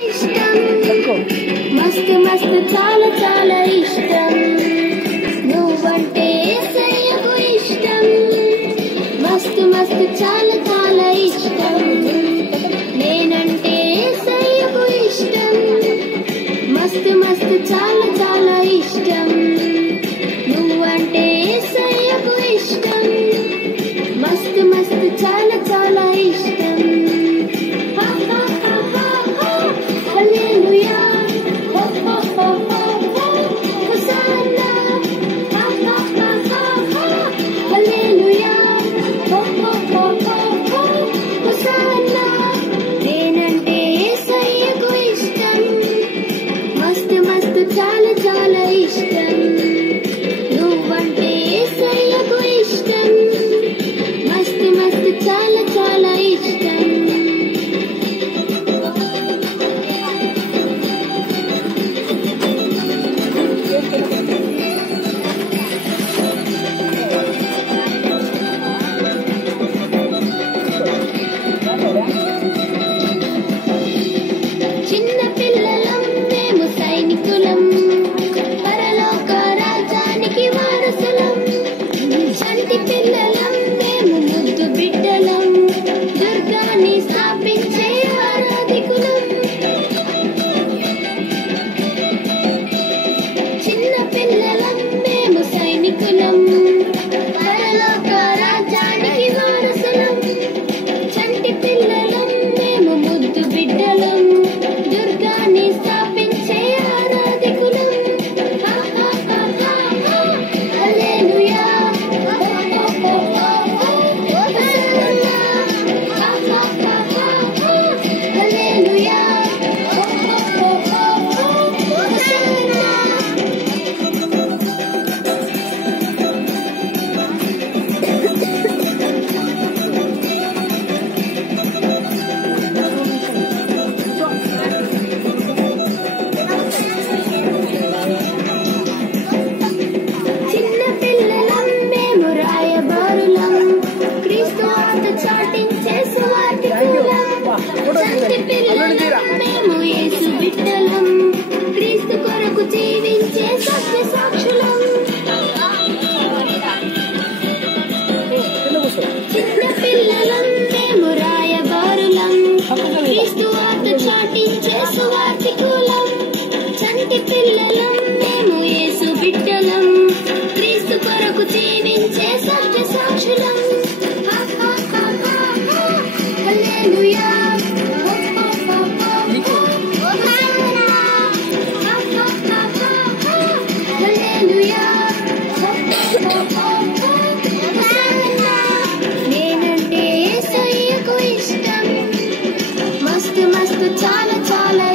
ఇష్టం మస్తు మస్తు చాలా చాలా ఇష్టం నువ్వంటే యేసయ్యకు ఇష్టం మస్తు మస్తు చాలా చాలా ఇష్టం నేనంటే యేసయ్యకు ఇష్టం మస్తు మస్తు చాలా చాలా ఇష్టం నువ్వంటే యేసయ్యకు ఇష్టం మస్తు మస్తు చాలా చాలా ఇష్టం నేనంటే యేసయ్యకు ఇష్టం మస్తు మస్తు చాలా చాలా ఇష్టం నువ్వంటే యేసయ్యకు ఇష్టం మస్తు మస్తు చాలా చాలా ఇష్టం చిన్న పిల్లలం మేము సైనికులం పరలోక రాజ్యానికి వారసులం చంటి పిల్లలం మేము ముద్దు బిడ్డలం దుర్గాన్ని స్థాపించే ఆరాధికులం చిన్న పిల్లలం మేము సైనికులం పరలోక రాజ్యానికి వారసులం చంటి పిల్లలం మేము ముద్దు బిడ్డలం దుర్గాన్ని స్థాపించే ఆరాధికులం హల్లెలూయా హల్లెలూయా చిన్న పిల్లలం మేము రాయబారులం క్రీస్తు ఆత్మ చాటించే సువార్తికులం చంటి పిల్లలం మేము యేసు బిడ్డలం క్రీస్తు కొరకు జీవించే సత్య సాక్షులం చిన్న పిల్లలం మేము రాయబారులం క్రీస్తు ఆత్మ చాటించే సువార్తికులం చంటి పిల్లలం మేము యేసు బిడ్డలం క్రీస్తు కొరకు జీవించే సత్య సాక్షులం హల్లెలూయా హల్లెలూయా నేనంటే యేసయ్యకు ఇష్టం మస్తు మస్తు చాలా చాలా